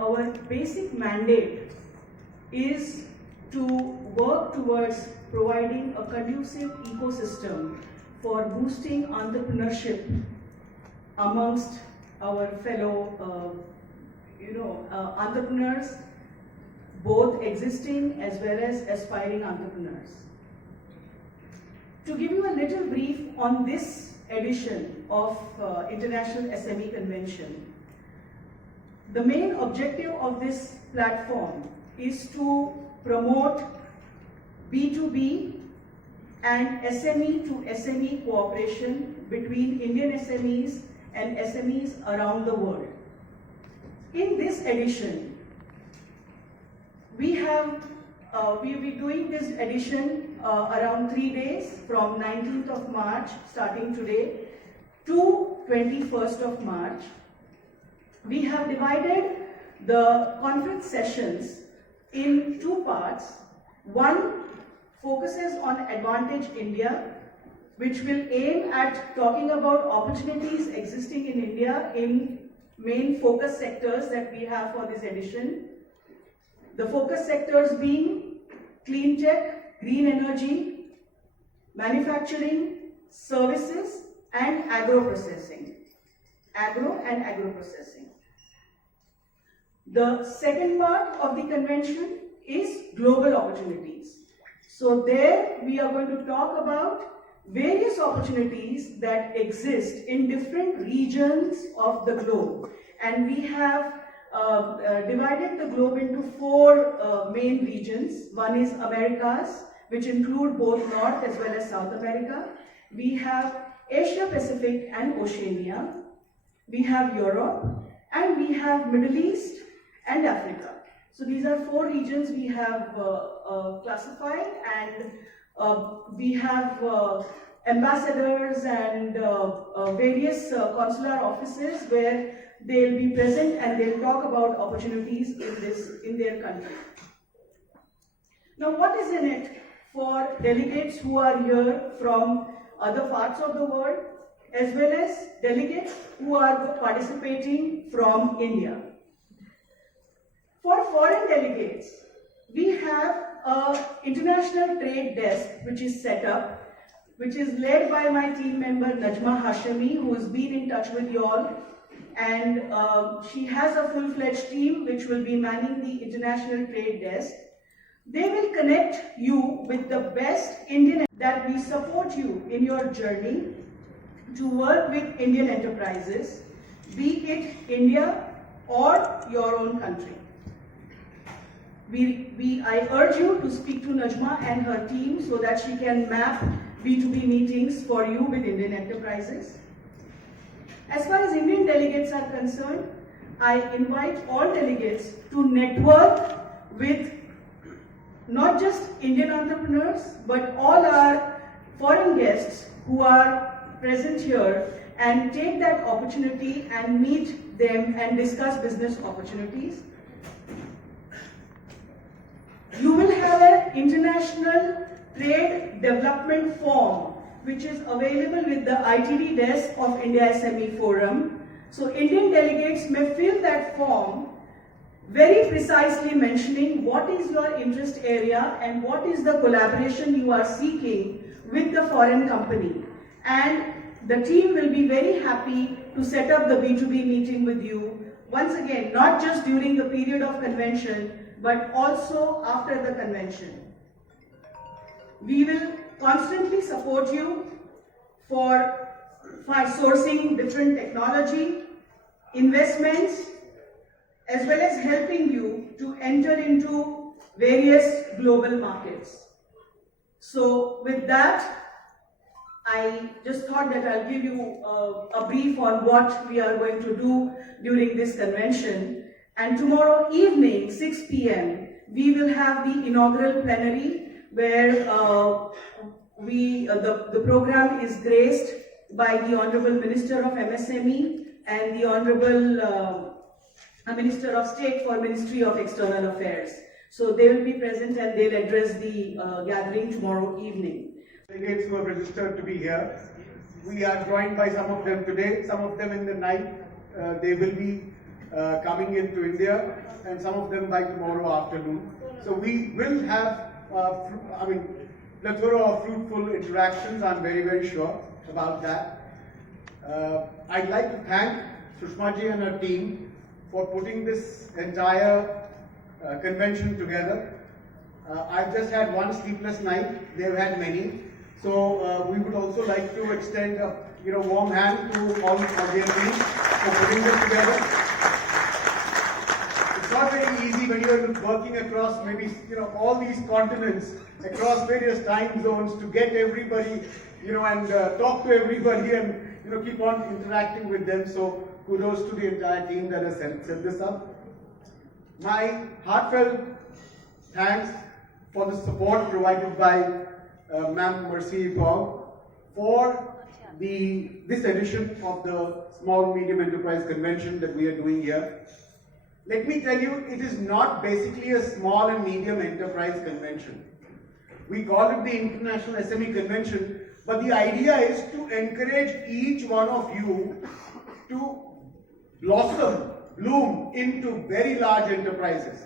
our basic mandate is to work towards providing a conducive ecosystem for boosting entrepreneurship amongst our fellow entrepreneurs, both existing as well as aspiring entrepreneurs. To give you a little brief on this edition of International SME Convention, the main objective of this platform is to promote B2B and SME to SME cooperation between Indian SMEs and SMEs around the world. In this edition, we will be doing this edition around 3 days from 19th of March, starting today, to 21st of March. We have divided the conference sessions in 2 parts. One focuses on Advantage India, which will aim at talking about opportunities existing in India in main focus sectors that we have for this edition. The focus sectors being clean tech, green energy, manufacturing, services, and agro-processing. Agro and agro-processing. The second part of the convention is global opportunities. So there we are going to talk about various opportunities that exist in different regions of the globe. And we have divided the globe into 4 main regions. One is Americas, which include both North as well as South America. We have Asia Pacific and Oceania. We have Europe, and we have Middle East and Africa. So these are 4 regions we have classified, and we have ambassadors and various consular offices where they'll be present and they'll talk about opportunities in their country. Now, what is in it for delegates who are here from other parts of the world, as well as delegates who are participating from India? For foreign delegates, we have an international trade desk which is set up, which is led by my team member Najma Hashemi, who has been in touch with you all, and she has a full-fledged team which will be manning the international trade desk. They will connect you with the best Indian that we support you in your journey to work with Indian enterprises, be it India or your own country. I urge you to speak to Najma and her team so that she can map B2B meetings for you with Indian enterprises. As far as Indian delegates are concerned, I invite all delegates to network with not just Indian entrepreneurs, but all our foreign guests who are present here, and take that opportunity and meet them and discuss business opportunities. You will have an international trade development form which is available with the ITD desk of India SME Forum. So Indian delegates may fill that form very precisely mentioning what is your interest area and what is the collaboration you are seeking with the foreign company. And the team will be very happy to set up the B2B meeting with you, once again, not just during the period of convention, but also after the convention. We will constantly support you for sourcing different technology, investments, as well as helping you to enter into various global markets. So with that, I just thought that I'll give you a brief on what we are going to do during this convention. And tomorrow evening, 6 p.m., we will have the inaugural plenary where the program is graced by the Honorable Minister of MSME and the Honorable Minister of State for Ministry of External Affairs. So they will be present and they'll address the gathering tomorrow evening. Delegates who have registered to be here. We are joined by some of them today, some of them in the night. They will be coming into India, and some of them by tomorrow afternoon. So we will have, plethora of fruitful interactions. I'm very, very sure about that. I'd like to thank Sushma ji and her team for putting this entire convention together. I've just had one sleepless night. They've had many. So we would also like to extend a warm hand to all of their team for putting this together. It's not very easy when you're working across maybe all these continents, across various time zones, to get everybody and talk to everybody and keep on interacting with them. So kudos to the entire team that has set this up. My heartfelt thanks for the support provided by Ma'am Mercy Paul for this edition of the Small Medium Enterprise Convention that we are doing here. Let me tell you, it is not basically a small and medium enterprise convention. We call it the International SME Convention, but the idea is to encourage each one of you to blossom, bloom into very large enterprises.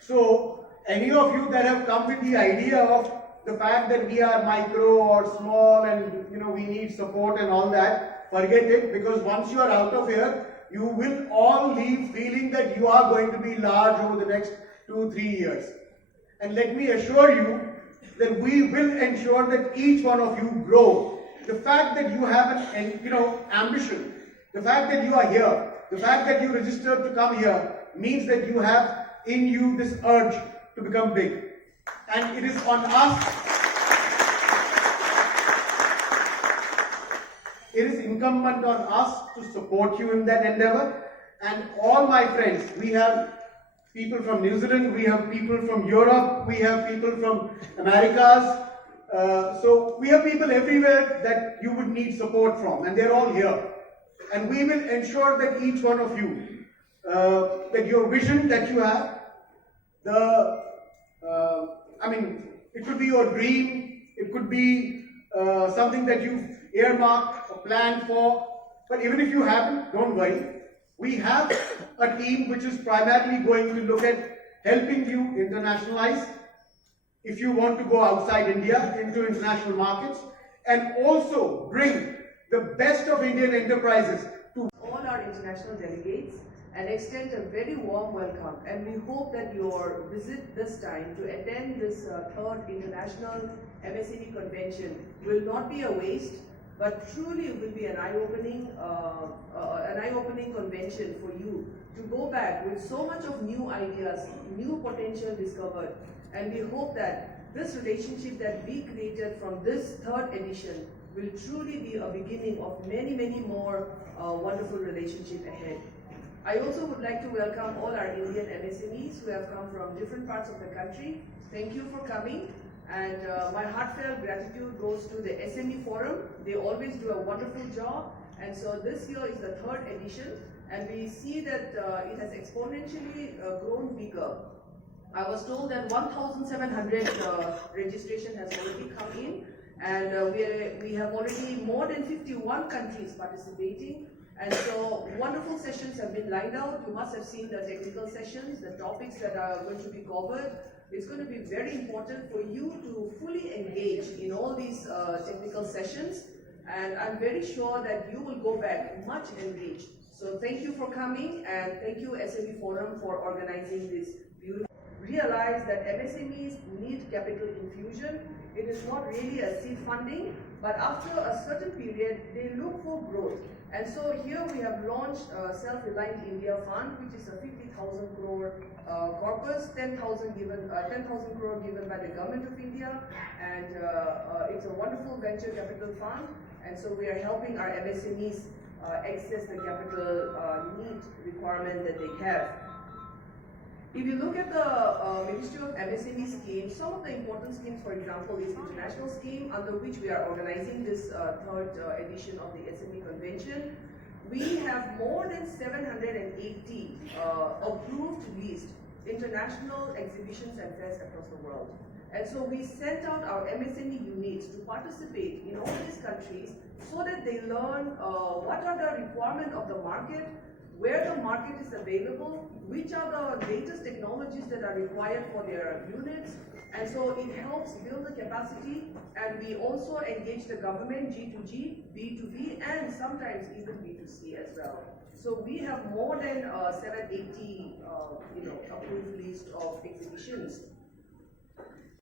So, any of you that have come with the idea of the fact that we are micro or small and we need support and all that, forget it, because once you are out of here, you will all leave feeling that you are going to be large over the next 2-3 years. And let me assure you that we will ensure that each one of you grow. The fact that you have an ambition, the fact that you are here, the fact that you registered to come here means that you have in you this urge to become big. And it is on us, it is incumbent on us to support you in that endeavor. And all my friends, we have people from New Zealand, we have people from Europe, we have people from Americas. So we have people everywhere that you would need support from, and they're all here. And we will ensure that each one of you, that your vision that you have, it could be your dream, it could be something that you've earmarked or planned for, but even if you haven't, don't worry. We have a team which is primarily going to look at helping you internationalize if you want to go outside India into international markets, and also bring the best of Indian enterprises to all our international delegates and extend a very warm welcome, and we hope that your visit this time to attend this third International MSME Convention will not be a waste, but truly it will be an eye-opening convention for you to go back with so much of new ideas, new potential discovered, and we hope that this relationship that we created from this third edition will truly be a beginning of many, many more wonderful relationships ahead. I also would like to welcome all our Indian MSMEs who have come from different parts of the country. Thank you for coming, and my heartfelt gratitude goes to the SME Forum. They always do a wonderful job, and so this year is the third edition, and we see that it has exponentially grown bigger. I was told that 1,700 registration has already come in, and we have already more than 51 countries participating. And so wonderful sessions have been lined out. You must have seen the technical sessions, the topics that are going to be covered. It's going to be very important for you to fully engage in all these technical sessions. And I'm very sure that you will go back much enriched. So thank you for coming, and thank you SME Forum for organizing this beautiful. Realize that MSMEs need capital infusion. It is not really a seed funding, but after a certain period, they look for growth. And so here we have launched Self-Reliant India Fund, which is a 50,000 crore corpus, 10,000 crore given by the government of India, and it's a wonderful venture capital fund. And so we are helping our MSMEs access the capital need requirement that they have. If you look at the Ministry of MSME schemes, some of the important schemes, for example, is international scheme, under which we are organizing this third edition of the SME Convention. We have more than 780 approved list international exhibitions and fairs across the world. And so we sent out our MSME units to participate in all these countries so that they learn what are the requirements of the market, where the market is available, which are the latest technologies that are required for their units. And so it helps build the capacity, and we also engage the government, G2G, B2B, and sometimes even B2C as well. So we have more than 780 approved list of exhibitions.